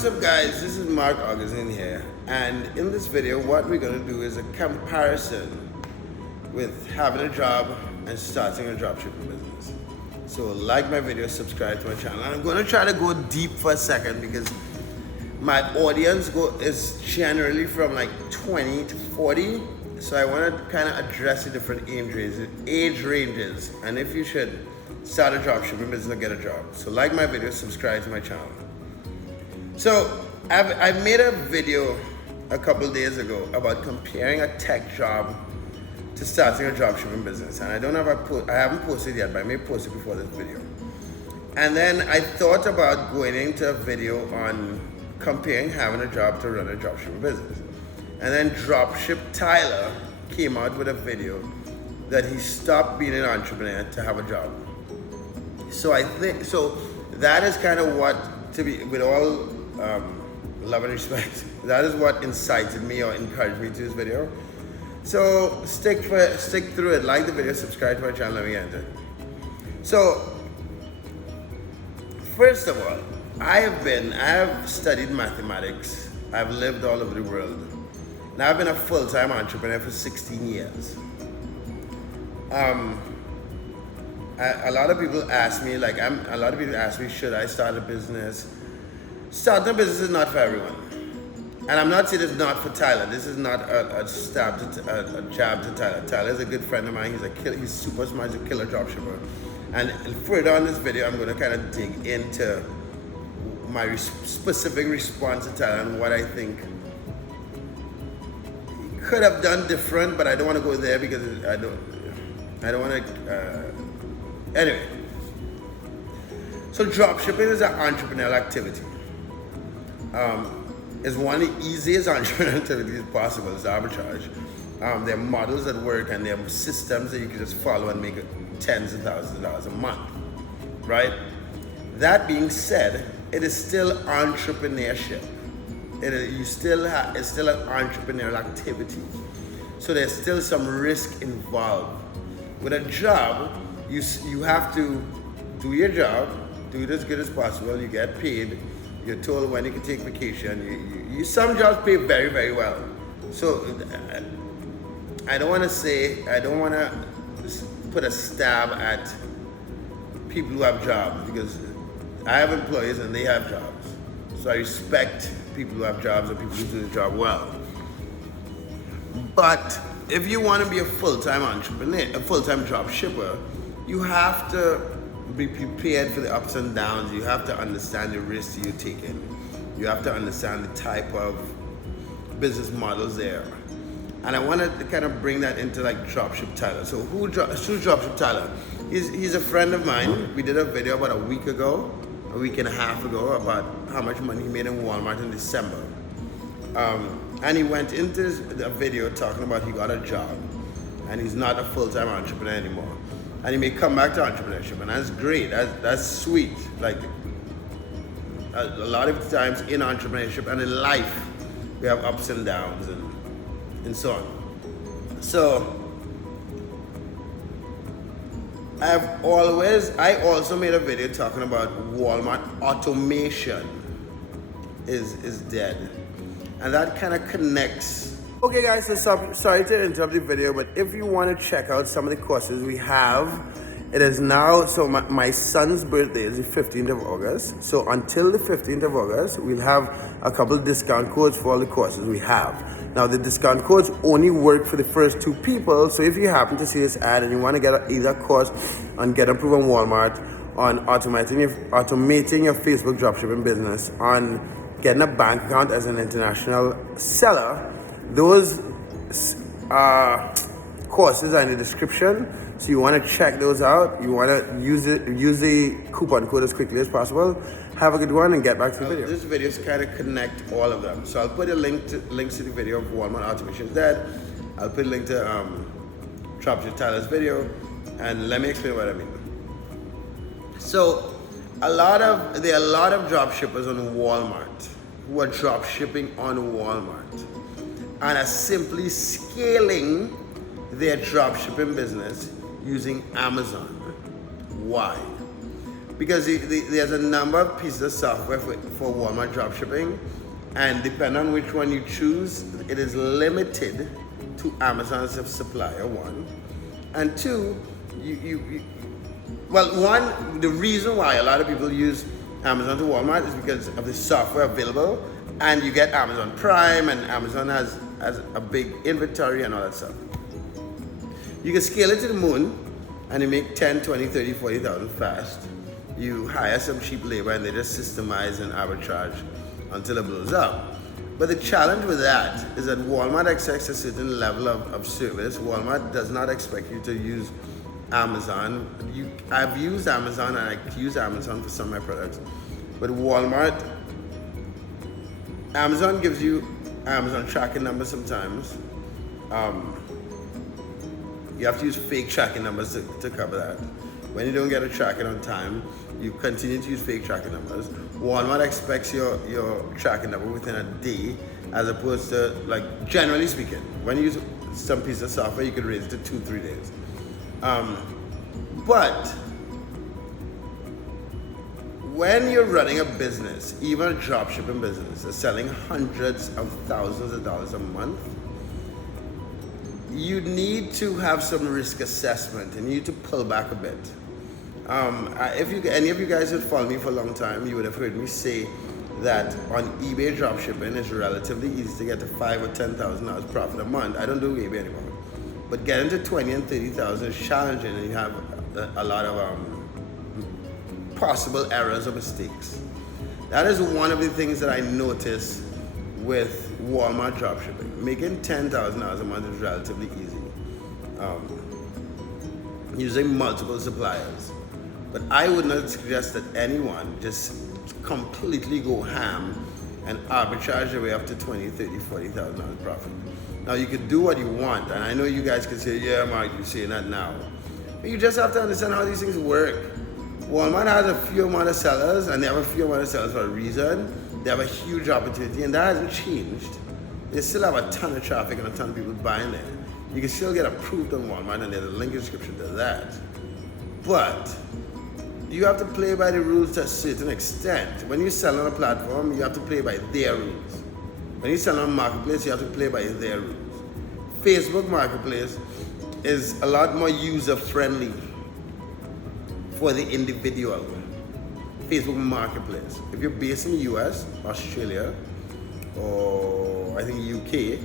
What's up guys, this is Marc Augustine here, and in this video what we're going to do is a comparison with having a job and starting a dropshipping business. So like my video, subscribe to my channel, and I'm going to try to go deep for a second because my audience is generally from like 20 to 40, so I want to kind of address the different age ranges and if you should start a dropshipping business or get a job. So like my video, subscribe to my channel. So I made a video a couple days ago about comparing a tech job to starting a dropshipping business, and I haven't posted yet, but I may post it before this video. And then I thought about going into a video on comparing having a job to run a dropshipping business. And then Dropship Tyler came out with a video that he stopped being an entrepreneur to have a job. So I think that is kind of what, to be with all love and respect, that is what incited me or encouraged me to this video. So stick through it, like the video, subscribe to my channel, let me get into it. So first of all, I have studied mathematics, I've lived all over the world. Now I've been a full-time entrepreneur for 16 years. A lot of people ask me, should I start a business? Starting a business is not for everyone. And I'm not saying it's not for Tyler. This is not a jab to Tyler. Tyler is a good friend of mine. He's super smart. He's a killer dropshipper. And further on this video, I'm going to kind of dig into my specific response to Tyler and what I think he could have done different, but I don't want to go there because I don't want to. Anyway, so dropshipping is an entrepreneurial activity. It's one of the easiest entrepreneurial activities possible. It's arbitrage. There are models that work and there are systems that you can just follow and make tens of thousands of dollars a month, right? That being said, it is still entrepreneurship. It's still an entrepreneurial activity. So there's still some risk involved. With a job, you have to do your job, do it as good as possible, you get paid, you're told when you can take vacation, some jobs pay very, very well. So I don't want to put a stab at people who have jobs, because I have employees and they have jobs. So I respect people who have jobs and people who do the job well. But if you want to be a full-time entrepreneur, a full-time drop shipper, you have to be prepared for the ups and downs. You have to understand the risks you're taking. You have to understand the type of business models there. And I wanted to kind of bring that into like Dropship Tyler. So who's Dropship Tyler? He's a friend of mine. We did a video about a week and a half ago about how much money he made in Walmart in December. And he went into the video talking about he got a job and he's not a full-time entrepreneur anymore. And he may come back to entrepreneurship, and that's great, that's sweet. Like a lot of times in entrepreneurship and in life, we have ups and downs and so on. So I also made a video talking about Walmart automation is dead. And that kind of connects. Okay guys, so sorry to interrupt the video, but if you want to check out some of the courses we have, it is now, so my son's birthday is the 15th of August. So until the 15th of August, we'll have a couple of discount codes for all the courses we have. Now the discount codes only work for the first 2 people. So if you happen to see this ad and you want to get either course on Get Approved on Walmart, on automating your Facebook dropshipping business, on getting a bank account as an international seller, those courses are in the description. So you want to check those out. You want to use the coupon code as quickly as possible. Have a good one and get back to the video. This video is kind of connect all of them. So I'll put links to the video of Walmart Automation is Dead. I'll put a link to Dropship Tyler's video, and let me explain what I mean. So there are a lot of drop shippers on Walmart who are drop shipping on Walmart and are simply scaling their drop shipping business using Amazon. Why? because there's a number of pieces of software for Walmart dropshipping, and depending on which one you choose, it is limited to Amazon's supplier, one. And two, one, the reason why a lot of people use Amazon to Walmart is because of the software available, and you get Amazon Prime, and Amazon has a big inventory and all that stuff. You can scale it to the moon, and you make 10, 20, 30, 40,000 fast. You hire some cheap labor, and they just systemize and arbitrage until it blows up. But the challenge with that is that Walmart expects a certain level of service. Walmart does not expect you to use Amazon. I've used Amazon, and I use Amazon for some of my products. But Walmart, Amazon gives you Amazon tracking numbers sometimes. You have to use fake tracking numbers to cover that. When you don't get a tracking on time, you continue to use fake tracking numbers. Walmart expects your tracking number within a day, as opposed to, like, generally speaking, when you use some piece of software, you could raise it to 2-3 days. But when you're running a business, even a dropshipping business, is selling hundreds of thousands of dollars a month, you need to have some risk assessment, and you need to pull back a bit. If any of you guys have followed me for a long time, you would have heard me say that on eBay dropshipping, it's relatively easy to get to $5,000 or $10,000 profit a month. I don't do eBay anymore, but getting to 20 and 30,000 is challenging, and you have a lot of possible errors or mistakes. That is one of the things that I noticed with Walmart dropshipping. Making $10,000 a month is relatively easy, using multiple suppliers. But I would not suggest that anyone just completely go ham and arbitrage your way up to $20,000, $30,000, $40,000 profit. Now, you could do what you want, and I know you guys can say, yeah, Mark, you're saying that now. But you just have to understand how these things work. Walmart has a few amount of sellers, and they have a few amount of sellers for a reason. They have a huge opportunity, and that hasn't changed. They still have a ton of traffic and a ton of people buying there. You can still get approved on Walmart, and there's a link in the description to that. But you have to play by the rules to a certain extent. When you sell on a platform, you have to play by their rules. When you sell on a marketplace, you have to play by their rules. Facebook Marketplace is a lot more user-friendly for the individual. Facebook Marketplace. If you're based in the US, Australia, or I think UK,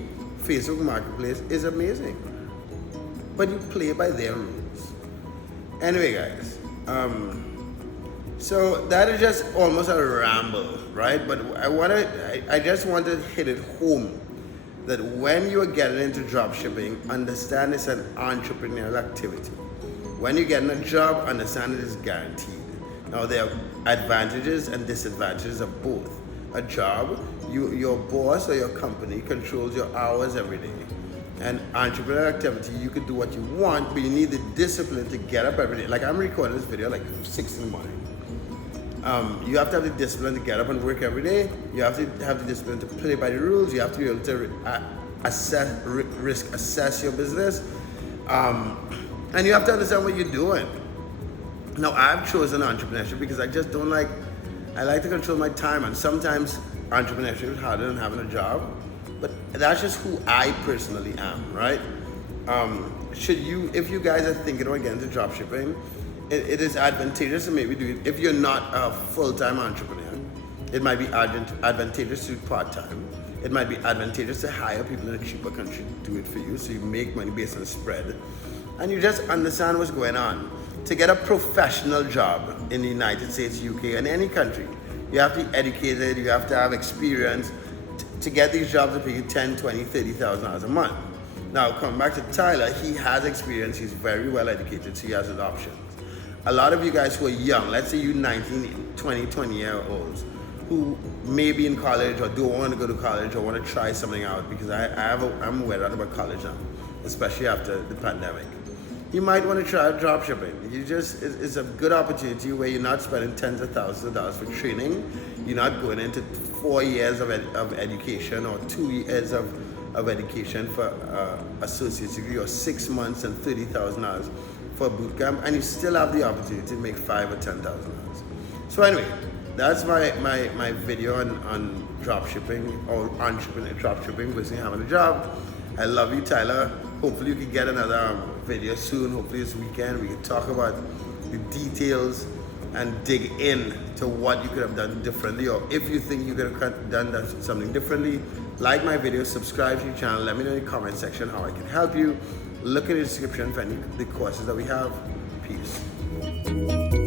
Facebook Marketplace is amazing. But you play by their rules. Anyway, guys, so that is just almost a ramble, right? But I just want to hit it home that when you are getting into dropshipping, understand it's an entrepreneurial activity. When you're getting a job, understand it is guaranteed. Now, there are advantages and disadvantages of both. A job, your boss or your company controls your hours every day. And entrepreneurial activity, you can do what you want, but you need the discipline to get up every day. Like, I'm recording this video like 6 in the morning. You have to have the discipline to get up and work every day. You have to have the discipline to play by the rules. You have to be able to risk assess your business. And you have to understand what you're doing. Now, I've chosen entrepreneurship because I just don't like, I like to control my time, and sometimes entrepreneurship is harder than having a job, but that's just who I personally am, right? If you guys are thinking about getting into dropshipping, it is advantageous to maybe do it. If you're not a full-time entrepreneur, it might be advantageous to do part-time. It might be advantageous to hire people in a cheaper country to do it for you, so you make money based on the spread, and you just understand what's going on. To get a professional job in the United States, UK, and any country, you have to be educated, you have to have experience. To get these jobs to pay you $10,000, $20,000, $30,000 a month. Now, coming back to Tyler, he has experience, he's very well educated, so he has his options. A lot of you guys who are young, let's say you 19, 20-year-olds, who may be in college or don't want to go to college or want to try something out, because I'm aware about college now, especially after the pandemic. You might want to try dropshipping. It's a good opportunity where you're not spending tens of thousands of dollars for training. You're not going into 4 years of education or 2 years of education for associate's degree, or 6 months and $30,000 for a boot camp, and you still have the opportunity to make $5,000 or $10,000. So anyway, that's my video on dropshipping or dropshipping versus having a job. I love you, Tyler. Hopefully you can get another video soon. Hopefully this weekend we can talk about the details and dig in to what you could have done differently, or if you think you could have done something differently. Like my video, subscribe to the channel, let me know in the comment section how I can help you. Look in the description for any of the courses that we have. Peace.